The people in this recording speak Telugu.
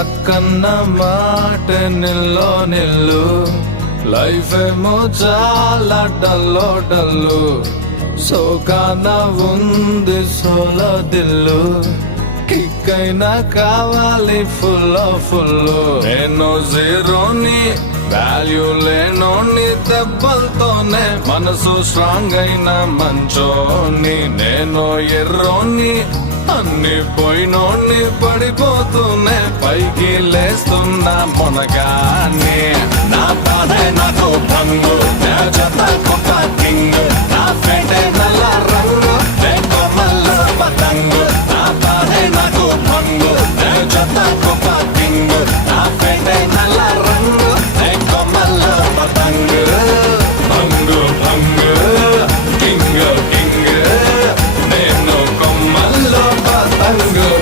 అన్న మాట నిల్లో నిల్లు. లైఫ్ ఏమో చాలా డల్లో డల్లు. సోకాన ఉంది సోలో దిల్లు. కిక్ అయినా కావాలి ఫుల్ ఫుల్ నేను జీరోని వాల్యూ లేనోని దెబ్బలతోనే మనసు స్ట్రాంగ్ అయిన మంచోని. నేను ఎర్రోని అన్ని పోయినోడ్ని పడిపోతూనే పైకి లేస్తున్నా మునగానే నా బాధే నాకు భంగు నా జత కొత్త కింగ్. నా పేటే నల్ల రంగు లేకో మల్ల పతంగు. నా బాధే నాకు